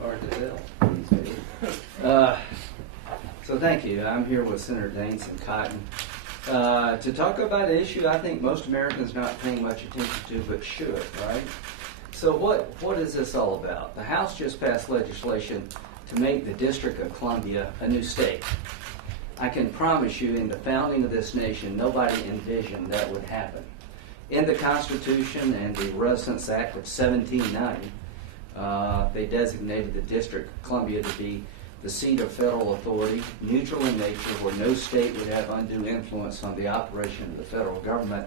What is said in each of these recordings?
Hard to tell. So thank you. I'm here with Senator Daines and Cotton to talk about an issue I think most Americans not paying much attention to, but should, right? So what is this all about? The House just passed legislation to make the District of Columbia a new state. I can promise you, in the founding of this nation, nobody envisioned that would happen. In the Constitution and the Residence Act of 1790, they designated the District of Columbia to be the seat of federal authority, neutral in nature, where no state would have undue influence on the operation of the federal government.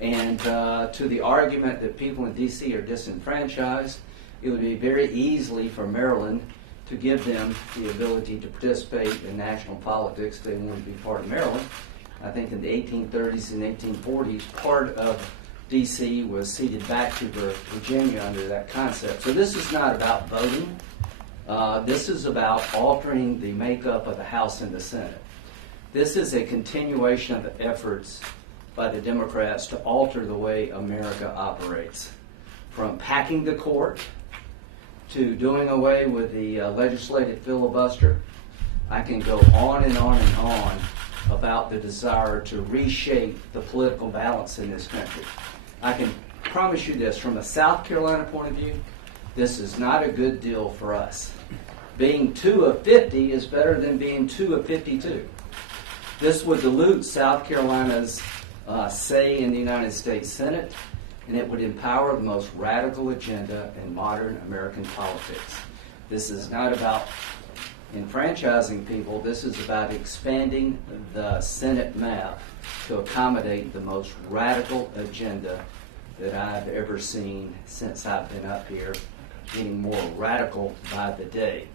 And to the argument that people in D.C. are disenfranchised, it would be very easily for Maryland to give them the ability to participate in national politics if they wanted to be part of Maryland. I think in the 1830s and 1840s, part of D.C. was ceded back to Virginia under that concept. So this is not about voting. This is about altering the makeup of the House and the Senate. This is a continuation of the efforts by the Democrats to alter the way America operates, from packing the court to doing away with the legislative filibuster. I can go on and on and on about the desire to reshape the political balance in this country. I can promise you this, from a South Carolina point of view, this is not a good deal for us. Being 2 of 50 is better than being 2 of 52. This would dilute South Carolina's say in the United States Senate, and it would empower the most radical agenda in modern American politics. This is not about enfranchising people. This is about expanding the Senate map to accommodate the most radical agenda that I've ever seen since I've been up here, getting more radical by the day.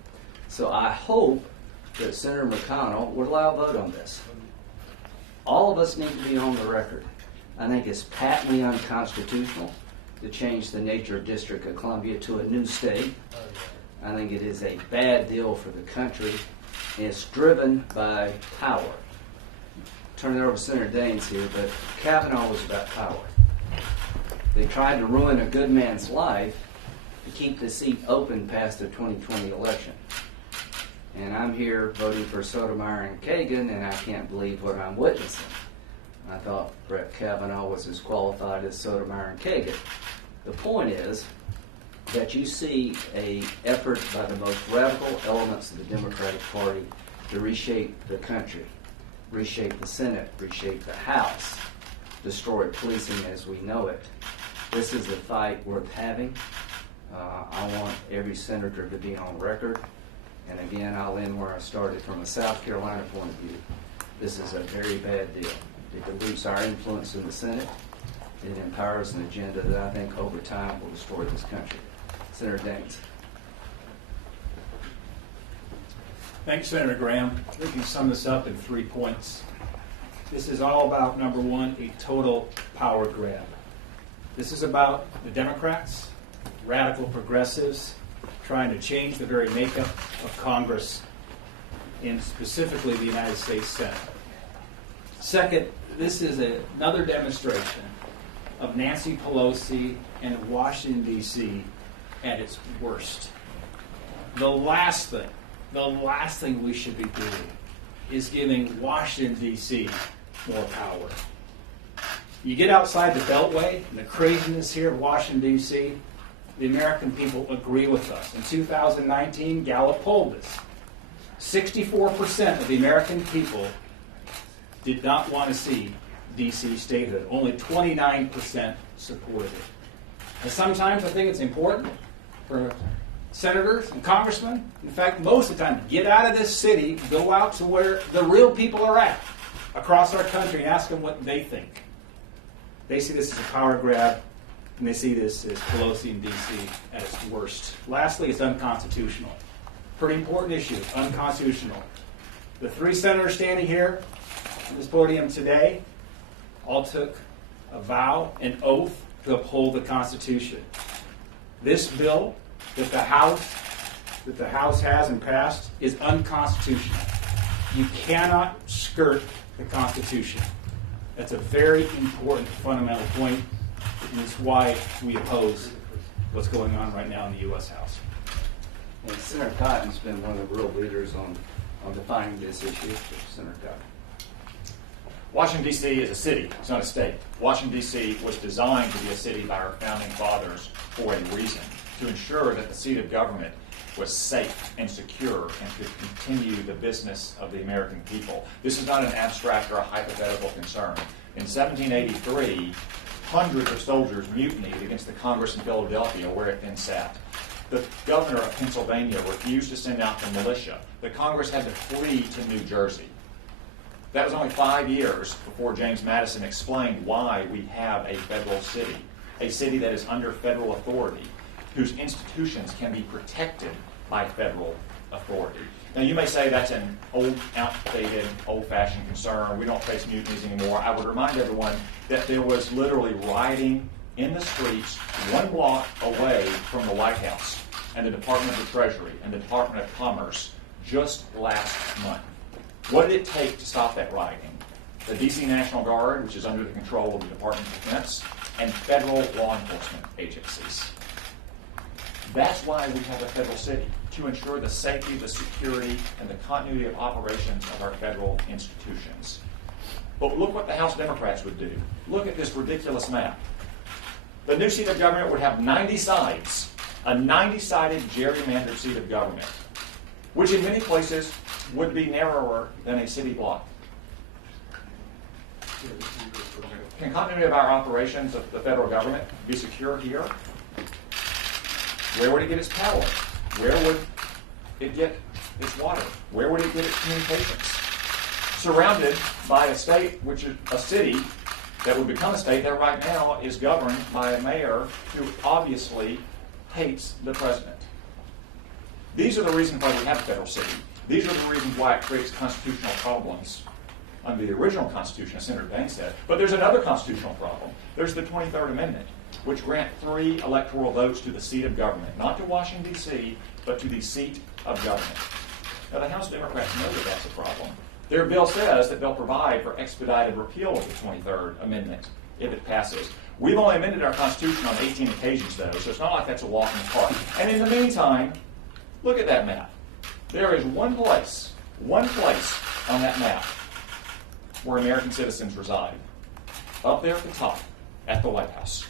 So I hope that Senator McConnell would allow a vote on this. All of us need to be on the record. I think it's patently unconstitutional to change the nature of District of Columbia to a new state. I think it is a bad deal for the country, and it's driven by power. Turn it over to Senator Daines here, but Kavanaugh was about power. They tried to ruin a good man's life to keep the seat open past the 2020 election. And I'm here voting for Sotomayor and Kagan, and I can't believe what I'm witnessing. I thought Brett Kavanaugh was as qualified as Sotomayor and Kagan. The point is that you see an effort by the most radical elements of the Democratic Party to reshape the country, reshape the Senate, reshape the House, destroy policing as we know it. This is a fight worth having. I want every senator to be on record. And again, I'll end where I started. From a South Carolina point of view, this is a very bad deal. It dilutes our influence in the Senate. It empowers an agenda that I think over time will destroy this country. Senator Daines. Thanks, Senator Graham. We can sum this up in 3 points. This is all about, number one, a total power grab. This is about the Democrats, radical progressives, trying to change the very makeup of Congress, and specifically the United States Senate. Second, this is another demonstration of Nancy Pelosi and Washington, D.C. at its worst. The last thing we should be doing is giving Washington, D.C. more power. You get outside the Beltway and the craziness here of Washington, D.C., the American people agree with us. In 2019, Gallup polled this. 64% of the American people did not want to see D.C. statehood. Only 29% supported it. And sometimes I think it's important for senators and congressmen, in fact, most of the time, get out of this city, go out to where the real people are at, across our country, and ask them what they think. They see this as a power grab, and they see this as Pelosi and D.C. at its worst. Lastly, it's unconstitutional. Pretty important issue, unconstitutional. The 3 senators standing here on this podium today all took a vow, an oath, to uphold the Constitution. This bill that the House has and passed is unconstitutional. You cannot skirt the Constitution. That's a very important fundamental point, and it's why we oppose what's going on right now in the U.S. House. And Senator Cotton's been one of the real leaders on defining this issue. Senator Cotton. Washington, D.C. is a city. It's not a state. Washington, D.C. was designed to be a city by our founding fathers for a reason, to ensure that the seat of government was safe and secure and could continue the business of the American people. This is not an abstract or a hypothetical concern. In 1783, hundreds of soldiers mutinied against the Congress in Philadelphia, where it then sat. The governor of Pennsylvania refused to send out the militia. The Congress had to flee to New Jersey. That was only 5 years before James Madison explained why we have a federal city, a city that is under federal authority, whose institutions can be protected by federal authority. Now, you may say that's an old, outdated, old-fashioned concern. We don't face mutinies anymore. I would remind everyone that there was literally rioting in the streets 1 block away from the White House and the Department of the Treasury and the Department of Commerce just last month. What did it take to stop that rioting? The D.C. National Guard, which is under the control of the Department of Defense, and federal law enforcement agencies. That's why we have a federal city, to ensure the safety, the security, and the continuity of operations of our federal institutions. But look what the House Democrats would do. Look at this ridiculous map. The new seat of government would have 90 sides, a 90-sided gerrymandered seat of government, which in many places would be narrower than a city block. Can continuity of our operations of the federal government be secure here? Where would it get its power? Where would it get its water? Where would it get its communications? Surrounded by a state, which is a city that would become a state that right now is governed by a mayor who obviously hates the president. These are the reasons why we have a federal city. These are the reasons why it creates constitutional problems under the original Constitution, as Senator Dane said. But there's another constitutional problem. There's the 23rd Amendment, which grant 3 electoral votes to the seat of government, not to Washington, D.C., but to the seat of government. Now, the House Democrats know that that's a problem. Their bill says that they'll provide for expedited repeal of the 23rd Amendment if it passes. We've only amended our Constitution on 18 occasions, though, so it's not like that's a walk in the park. And in the meantime, look at that map. There is one place on that map where American citizens reside. Up there at the top, at the White House.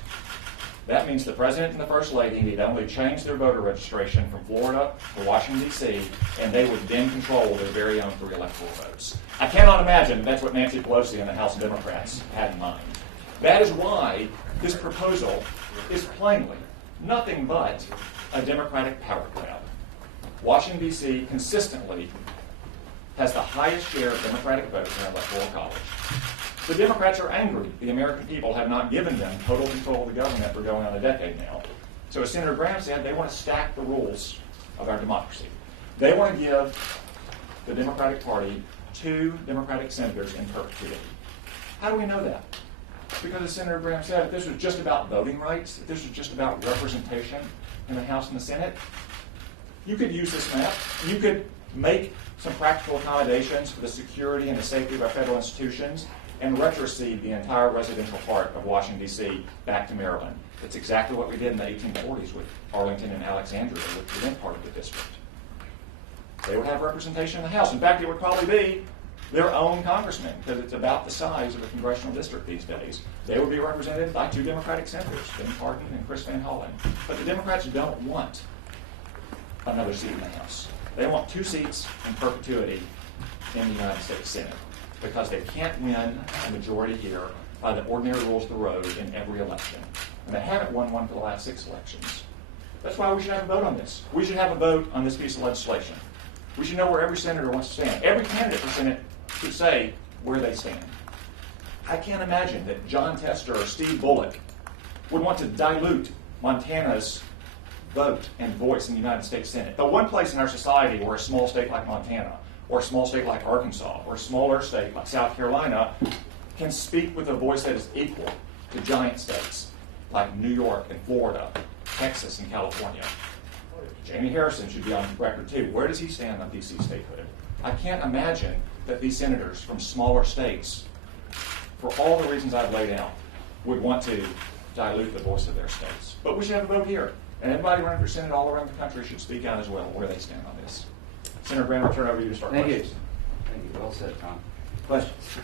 That means the President and the First Lady need only change their voter registration from Florida to Washington, D.C., and they would then control their very own 3 electoral votes. I cannot imagine that's what Nancy Pelosi and the House Democrats had in mind. That is why this proposal is plainly nothing but a Democratic power grab. Washington, D.C. consistently has the highest share of Democratic votes in our electoral college. The Democrats are angry the American people have not given them total control of the government for going on a decade now. So as Senator Graham said, they want to stack the rules of our democracy. They want to give the Democratic Party 2 Democratic senators in perpetuity. How do we know that? Because as Senator Graham said, if this was just about voting rights, if this was just about representation in the House and the Senate, you could use this map. You could make some practical accommodations for the security and the safety of our federal institutions and retrocede the entire residential part of Washington, D.C. back to Maryland. That's exactly what we did in the 1840s with Arlington and Alexandria, which were then part of the district. They would have representation in the House. In fact, it would probably be their own congressmen, because it's about the size of a congressional district these days. They would be represented by 2 Democratic senators, Ben Cardin and Chris Van Hollen. But the Democrats don't want another seat in the House. They want 2 seats in perpetuity in the United States Senate, because they can't win a majority here by the ordinary rules of the road in every election. And they haven't won one for the last 6 elections. That's why we should have a vote on this. We should have a vote on this piece of legislation. We should know where every senator wants to stand. Every candidate for Senate should say where they stand. I can't imagine that John Tester or Steve Bullock would want to dilute Montana's vote and voice in the United States Senate. The one place in our society where a small state like Montana, or a small state like Arkansas, or a smaller state like South Carolina can speak with a voice that is equal to giant states like New York and Florida, Texas and California. Jamie Harrison should be on record too. Where does he stand on D.C. statehood? I can't imagine that these senators from smaller states, for all the reasons I've laid out, would want to dilute the voice of their states. But we should have a vote here. And everybody running for Senate all around the country should speak out as well where they stand on this. Senator Graham, I'll turn it over to you to start Thank you. questions. Thank you. Well said, Tom. Questions?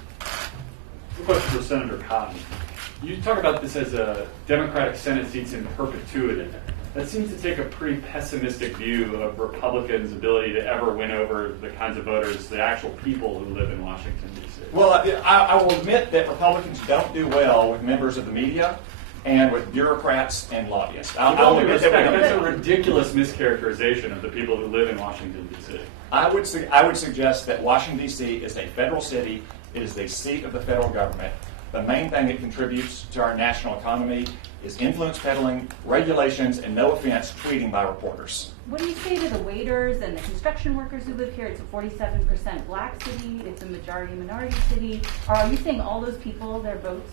A question for Senator Cotton. You talk about this as a Democratic Senate seats in perpetuity. That seems to take a pretty pessimistic view of Republicans' ability to ever win over the kinds of voters, the actual people who live in Washington, D.C. Well, I will admit that Republicans don't do well with members of the media and with bureaucrats and lobbyists. I'll admit that we don't. That's a ridiculous mischaracterization of the people who live in Washington, D.C. I would suggest that Washington, D.C. is a federal city. It is the seat of the federal government. The main thing it contributes to our national economy is influence peddling, regulations, and no offense, tweeting by reporters. What do you say to the waiters and the construction workers who live here? It's a 47% black city. It's a majority minority city. Or are you saying all those people, their votes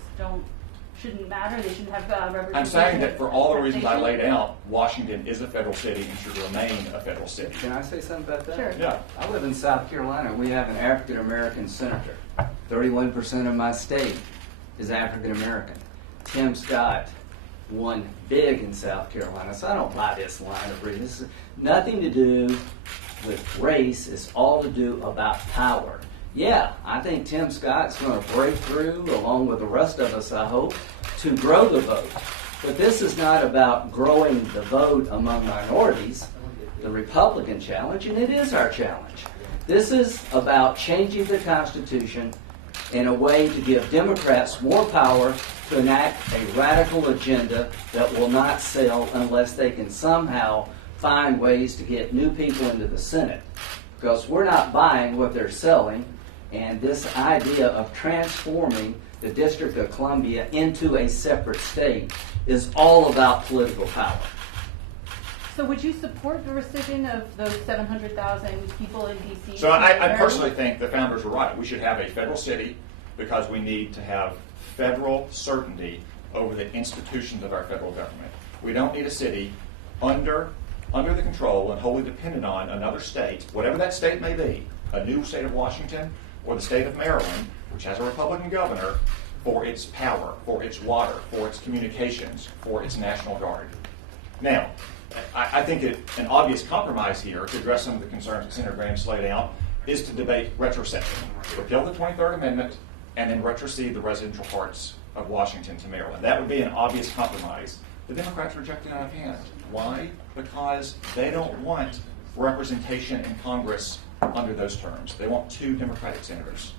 shouldn't matter? They shouldn't have representation? I'm saying that for all the reasons I laid out, Washington is a federal city and should remain a federal city. Can I say something about that? Sure. Yeah. I live in South Carolina. We have an African American senator. 31% of my state is African American. Tim Scott won big in South Carolina, so I don't buy this line of reasoning. This has nothing to do with race. It's all to do about power. Yeah, I think Tim Scott's going to break through, along with the rest of us, I hope, to grow the vote. But this is not about growing the vote among minorities, the Republican challenge, and it is our challenge. This is about changing the Constitution in a way to give Democrats more power to enact a radical agenda that will not sell unless they can somehow find ways to get new people into the Senate. Because we're not buying what they're selling, and this idea of transforming the District of Columbia into a separate state is all about political power. So would you support the rescission of those 700,000 people in D.C.? So I personally think the founders were right. We should have a federal city because we need to have federal certainty over the institutions of our federal government. We don't need a city under the control and wholly dependent on another state, whatever that state may be, a new state of Washington or the state of Maryland, which has a Republican governor, for its power, for its water, for its communications, for its National Guard. Now, I think an obvious compromise here to address some of the concerns that Senator Graham laid out is to debate retrocession. Repeal the 23rd Amendment and then retrocede the residential parts of Washington to Maryland. That would be an obvious compromise. The Democrats reject it out of hand. Why? Because they don't want representation in Congress under those terms. They want 2 Democratic senators.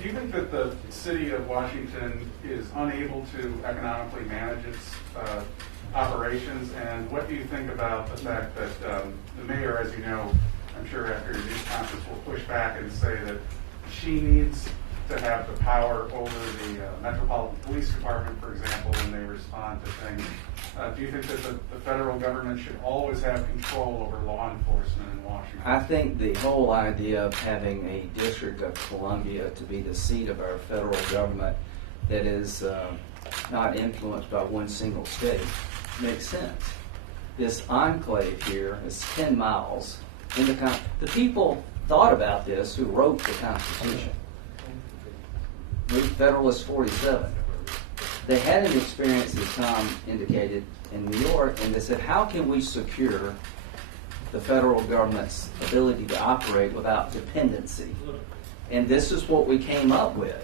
Do you think that the city of Washington is unable to economically manage its operations? And what do you think about the fact that the mayor, as you know, I'm sure after your news conference will push back and say that she needs to have the power over the Metropolitan Police Department, for example, when they respond to things. Do you think that the federal government should always have control over law enforcement in Washington? I think the whole idea of having a District of Columbia to be the seat of our federal government that is not influenced by one single state makes sense. This enclave here is 10 miles in the people thought about this who wrote the Constitution. Read Federalist 47. They had an experience, as Tom indicated, in New York, and they said, how can we secure the federal government's ability to operate without dependency? And this is what we came up with.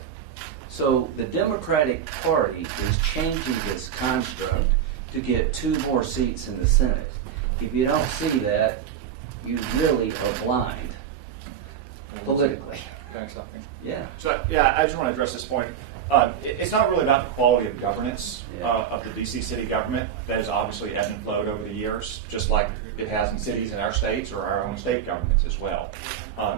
So the Democratic Party is changing this construct to get 2 more seats in the Senate. If you don't see that, you really are blind politically. Thanks, something. Yeah. So, yeah, I just want to address this point. It's not really about the quality of governance of the D.C. city government. That has obviously ebbed and flowed over the years, just like it has in cities in our states or our own state governments as well.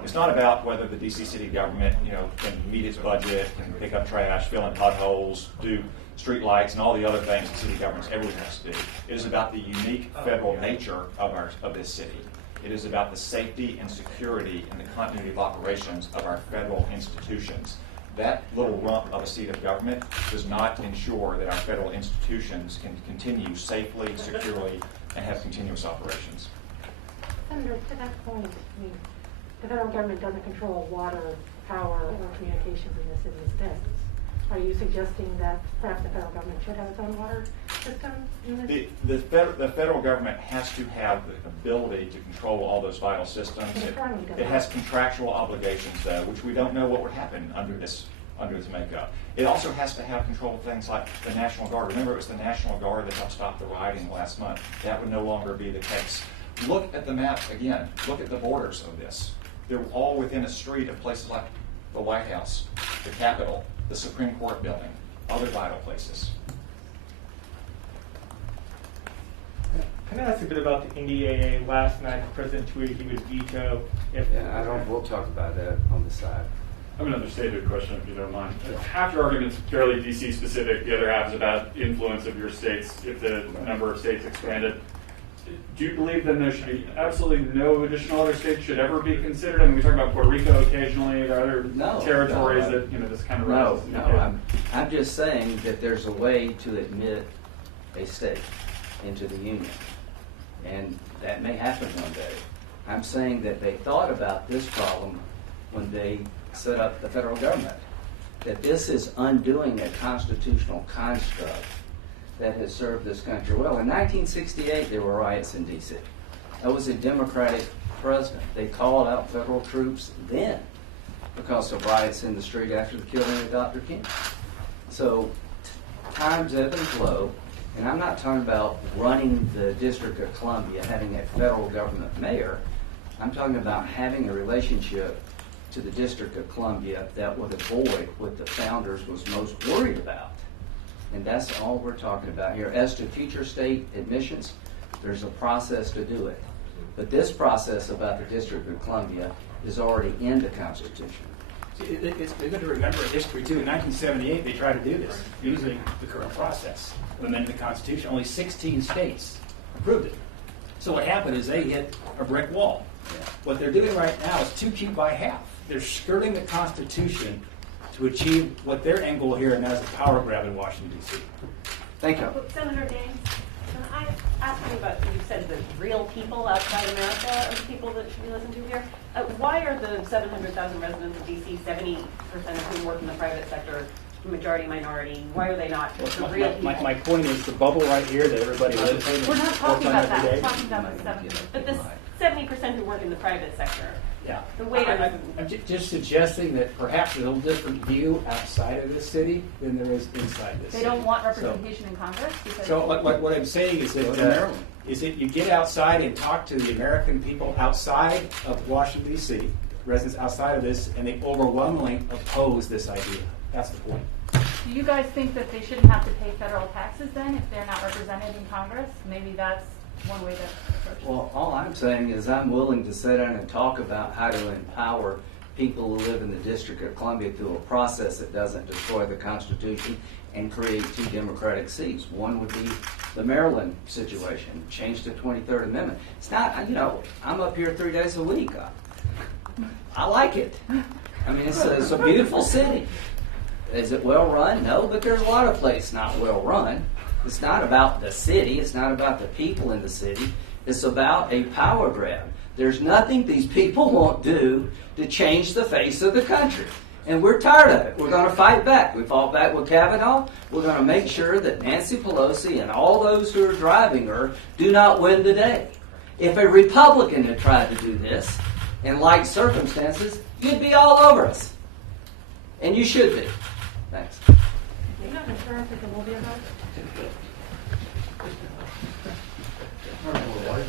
It's not about whether the D.C. city government, can meet its budget, can pick up trash, fill in potholes, do street lights, and all the other things that city governments everyone has to do. It is about the unique federal nature of this city. It is about the safety and security and the continuity of operations of our federal institutions. That little rump of a seat of government does not ensure that our federal institutions can continue safely, securely, and have continuous operations. Senator, to that point, the federal government doesn't control water, power, or communications in the city's business. Are you suggesting that perhaps the federal government should have its own water system in this? The federal government has to have the ability to control all those vital systems. It has contractual obligations, though, which we don't know what would happen under its makeup. It also has to have control of things like the National Guard. Remember, it was the National Guard that helped stop the rioting last month. That would no longer be the case. Look at the map again. Look at the borders of this. They're all within a street of places like the White House, the Capitol, the Supreme Court building, other vital places. Can I ask a bit about the NDAA? Last night, the president tweeted he would veto if. Yeah, we'll talk about that on the side. I have another stated question, if you don't mind. Half your argument's fairly DC specific. The other half is about influence of your states if the number of states expanded. Do you believe then there should be absolutely no additional other states should ever be considered? I mean, we talk about Puerto Rico occasionally. There are other territories that this kind of rises. I'm just saying that there's a way to admit a state into the union, and that may happen one day. I'm saying that they thought about this problem when they set up the federal government, that this is undoing a constitutional construct that has served this country well. In 1968, there were riots in D.C. That was a Democratic president. They called out federal troops then because of riots in the street after the killing of Dr. King. So times ebb and flow, and I'm not talking about running the District of Columbia, having a federal government mayor. I'm talking about having a relationship to the District of Columbia that would avoid what the founders was most worried about. And that's all we're talking about here. As to future state admissions, there's a process to do it. But this process about the District of Columbia is already in the Constitution. It's good to remember history, too. In 1978, they tried to do this using the current process of amending the Constitution. Only 16 states approved it. So what happened is they hit a brick wall. Yeah. What they're doing right now is 2 cubed by half. They're skirting the Constitution to achieve what their end goal here, and that's a power grab in Washington, D.C. Thank you. Senator Daines, can I ask you about, you said the real people outside America are the people that should be listened to here. Why are the 700,000 residents of D.C., 70% of whom work in the private sector, majority minority, why are they not the real people? My point is the bubble right here that everybody lives in. We're not talking about that. We're talking about Right. the 70. But the 70% who work in the private sector, Yeah. the waiters. I'm just suggesting that perhaps there's a little different view outside of this city than there is inside this city. They don't want representation in Congress because. So what I'm saying is that you get outside and talk to the American people outside of Washington, D.C., residents outside of this, and they overwhelmingly oppose this idea. That's the point. Do you guys think that they shouldn't have to pay federal taxes then if they're not represented in Congress? Maybe that's one way to approach it. Well, all I'm saying is I'm willing to sit down and talk about how to empower people who live in the District of Columbia through a process that doesn't destroy the Constitution and create 2 Democratic seats. One would be the Maryland situation, change the 23rd Amendment. It's not, I'm up here 3 days a week. I like it. I mean, it's a beautiful city. Is it well run? No, but there's a lot of places not well run. It's not about the city. It's not about the people in the city. It's about a power grab. There's nothing these people won't do to change the face of the country. And we're tired of it. We're going to fight back. We fought back with Kavanaugh. We're going to make sure that Nancy Pelosi and all those who are driving her do not win the day. If a Republican had tried to do this, in like circumstances, you'd be all over us. And you should be. Thanks. You're not concerned that there will be a vote? Why do